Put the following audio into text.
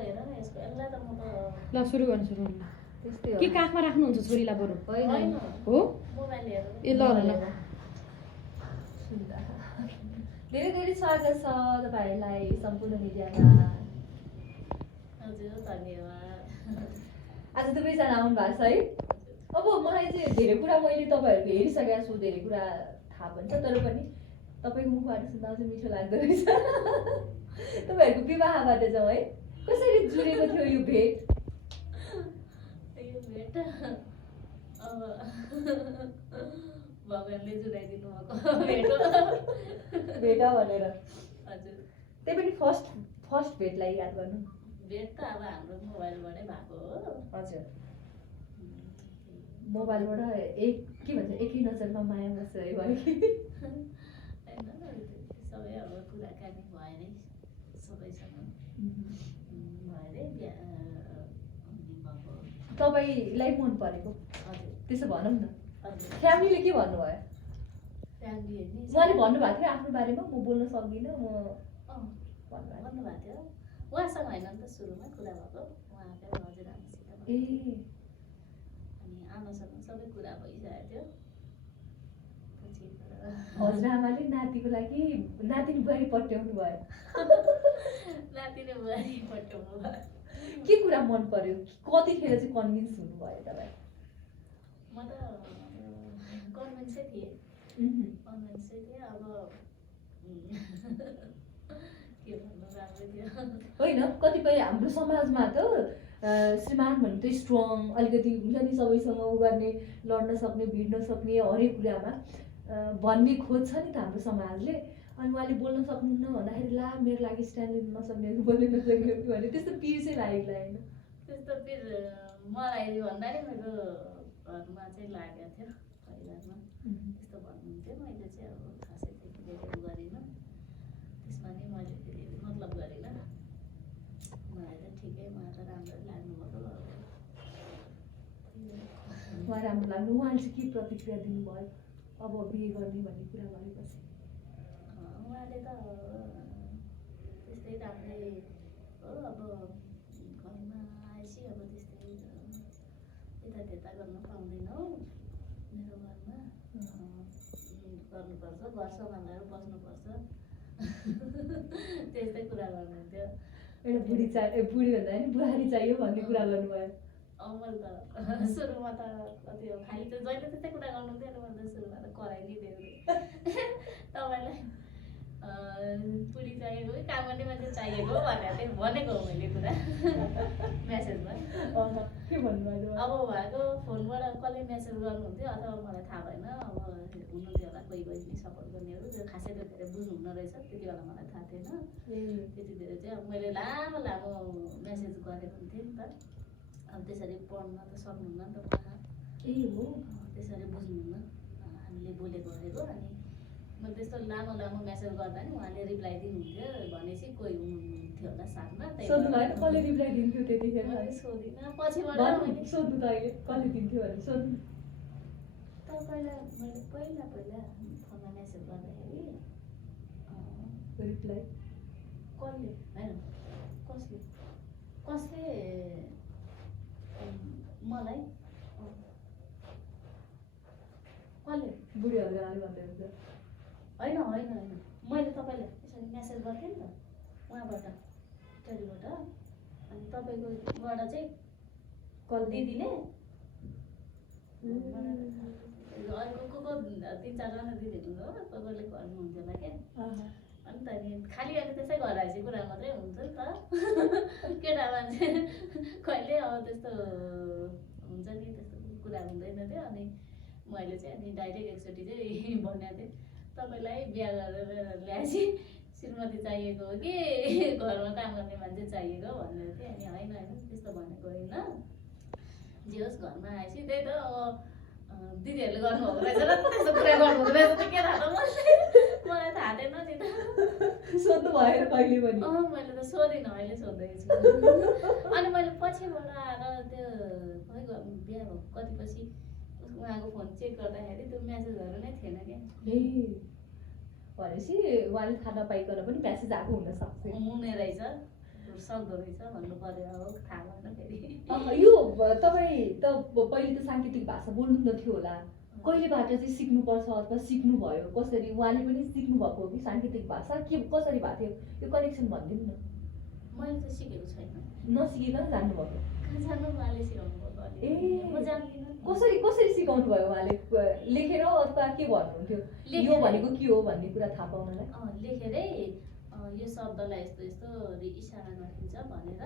हेर न यसको यसलाई त म त ल सुरु गर्नु त्यस्तै हो के काखमा राख्नुहुन्छ छोरीलाई बरु होइन हो मोबाइल हेरेर ए ल ल धेरै धेरै स्वागत छ तपाईँहरूलाई सम्पूर्ण मिडियामा। हजुर धन्यवाद। आज दुवैजना आउनु भएको छ है। अब मलाई चाहिँ धेरै कुरा मैले तपाईँहरूको हेरिसकेको छु, धेरै कुरा थाहा पनि छ, तर पनि तपाईँको मुखबाट सुन्दा चाहिँ मिठो लाग्दो रहेछ। तपाईँहरूको विवाहबाट जाउँ है, कसरी जुरेको थियो यो भेट? यो भेट अब भगवानले जुराइदिनु भएको भेट हो। भेट भनेर हजुर त्यही पनि फर्स्ट भेटलाई याद गर्नु। भेट त अब हाम्रो मोबाइलबाटै भएको हो। हजुर, मोबाइलबाट के भन्छ एकै नजरमा माया बस्छ है भयो कि होइन सबै अब कुराकानी भयो नै सबैसँग भयो अरे भएको। तपाईँलाई मन परेको हजुर त्यसो भनौँ न, हजुर फ्यामिलीले के भन्नुभयो? फ्यामिली हेर्ने उहाँले भन्नुभएको थियो आफ्नो बारेमा म बोल्न सक्दिनँ म भन्नुभएको भन्नुभएको थियो। उहाँसँग होइन नि त सुरुमा कुरा भएको उहाँकै हजुरआमासित। ए अनि आमासँग सबै कुरा भइसकेको थियो। पछि हजुरआमाले नातिको लागि नातिनी बुहारी पट्याउनु भयो। नाति र बुहारी पट्याउनु भयो। के कुरा मन पर्यो? कतिखेर चाहिँ कन्भिन्स हुनुभयो तपाईँ? म त कन्भिन्सै थिएँ। कन्भिन्सै थिएँ। अब के भन्नु राम्रै थियो। होइन, कतिपय हाम्रो समाजमा त श्रीमान भने त स्ट्रङ, अलिकति हुन्छ नि सबैसँग उ गर्ने, लड्न सक्ने, भिड्न सक्ने, हरेक कुरामा भन्ने खोज्छ नि त हाम्रो समाजले। अनि उहाँले बोल्न सक्नुहुन्न भन्दाखेरि ला मेरो लागि स्ट्यान्ड लिन नसक्ने, बोल्न नसक्ने भने त्यस्तो पिर चाहिँ लागेको होइन? त्यस्तो पिर मलाई भन्दा नि मेरो घरमा चाहिँ लागेको थियो, परिवारमा त्यस्तो भन्नुहुन्थ्यो। मैले चाहिँ अब खासै त्यति धेरै उ गरिनँ, त्यसमा नि मैले फेरि मतलब गरिनँ। मलाई त ठिकै, उहाँ त राम्रै लाग्नुभएको। उहाँ राम्रो लाग्नु, उहाँले चाहिँ के प्रतिक्रिया दिनुभयो अब बिहे गर्ने भन्ने कुरा गरेपछि? उहाँले त त्यस्तै राम्रै हो। अब घरमा आएपछि अब त्यस्तै यता त्यता गर्न पाउँदैनौ मेरो घरमा, गर्नुपर्छ, घर सम्हालेर बस्नुपर्छ, त्यस्तै कुरा गर्नुहुन्थ्यो। एउटा बुढी बुढी भन्दा नि बुहारी चाहियो भन्ने कुरा गर्नुभयो। मैले त सुरुमा त कति हो खालि त जहिले त्यस्तै कुरा गर्नुहुन्थ्यो नि। मैले त सुरुमा त कराइ नै दिएको थिएँ तपाईँलाई बुढी चाहिएको कि काम गर्ने मान्छे चाहिएको भनेको हो मैले कुरा मेसेजमा। के भन्नुभयो? अब उहाँको फोनबाट कसले मेसेज गर्नुहुन्थ्यो अथवा मलाई थाहा भएन। अब हुनुहुन्थ्यो होला कोही कोही पनि सपोर्ट गर्नेहरू, त्यो खासै त धेरै बुझ्नुहुन्न रहेछ त्यति बेला, मलाई थाहा थिएन त्यति धेरै चाहिँ। अब मैले लामो लामो मेसेज गरेको थिएँ नि त। अब त्यसरी पढ्न त सक्नुहुन्न नि त उहाँ, ए हो त्यसरी बुझ्नुहुन्न हामीले बोलेको गरेको। अनि म त्यस्तो लामो लामो मेसेज गर्दा नि उहाँले रिप्लाई दिनुहुन्थ्यो भनेपछि कोही हुनुहुन्थ्यो होला साथमा। सोध्नु भएन कसले रिप्लाई दिन्थ्यो त्यतिखेर? मैले सोधिनँ, पछिबाट मैले सोध्नु त अहिले कसले दिन्थ्यो भने सोध्नु। तपाईँलाई मैले पहिला फोनमा मेसेज गर्दाखेरि रिप्लाई कसले होइन कसले कसले मलाई कसले बुढी हजुरआमाले भन्दै हुन्छ। होइन होइन होइन मैले तपाईँलाई यसरी मेसेज गर्थेँ नि त उहाँबाट टेलीबाट। अनि तपाईँकोबाट चाहिँ कल दिदीले अर्को को 3-4जना दिदीहरू हो, कसले गर्नुहुन्थ्यो होला क्या। अनि त नि खालि अहिले त्यसै घराइसी कुरा मात्रै हुन्छ नि त। केटा मान्छे कहिले अब त्यस्तो हुन्छ नि, त्यस्तो कुरा हुँदैन थियो। अनि मैले चाहिँ अनि डाइरेक्ट एकचोटि चाहिँ भनेको थिएँ तपाईँलाई बिहा गरेर ल्याएपछि श्रीमती चाहिएको हो कि घरमा काम गर्ने मान्छे चाहिएको भनेको थिएँ। अनि होइन होइन त्यस्तो भनेको होइन, जे होस् घरमा आएपछि त्यही त अब दिदीहरूले गर्नुभएको रहेछ र त्यस्तो कुरा गर्नुभएको रहेछ त के थाहा त मलाई थाहा थिएन नि त। सोध्नु भएन कहिले पनि? मैले त सोधिनँ, अहिले सोध्दैछु। अनि मैले पछिबाट आएर त्यो खै बिहा भएको कति पछि उहाँको फोन चेक गर्दाखेरि त्यो मेसेजहरू नै थिएन क्या। भनेपछि उहाँले थाहा नपाइकन पनि मेसेज आएको हुनसक्छ। हुने रहेछ सक्दो रहेछ भन्नु पर्यो अब थाहा भएन फेरि। यो तपाईँ त पहिले त साङ्केतिक भाषा बोल्नु न थियो होला, कहिलेबाट चाहिँ सिक्नुपर्छ अथवा सिक्नुभयो, कसरी उहाँले पनि सिक्नु भएको हो कि साङ्केतिक भाषा के कसरी भएको थियो यो कनेक्सन भनिदिनु न। मैले त सिकेको छैन, नसिकिकन जान्नुभएको? कहाँ जानु उहाँले सिकाउनु पर्यो, ए म जान्दिनँ। कसरी सिकाउनु भयो उहाँले, लेखेर अथवा के भन्नुहुन्थ्यो यो भनेको के हो भन्ने कुरा थाहा पाउनलाई? लेखेरै यो शब्दलाई यस्तो यस्तो इसारा गरिन्छ भनेर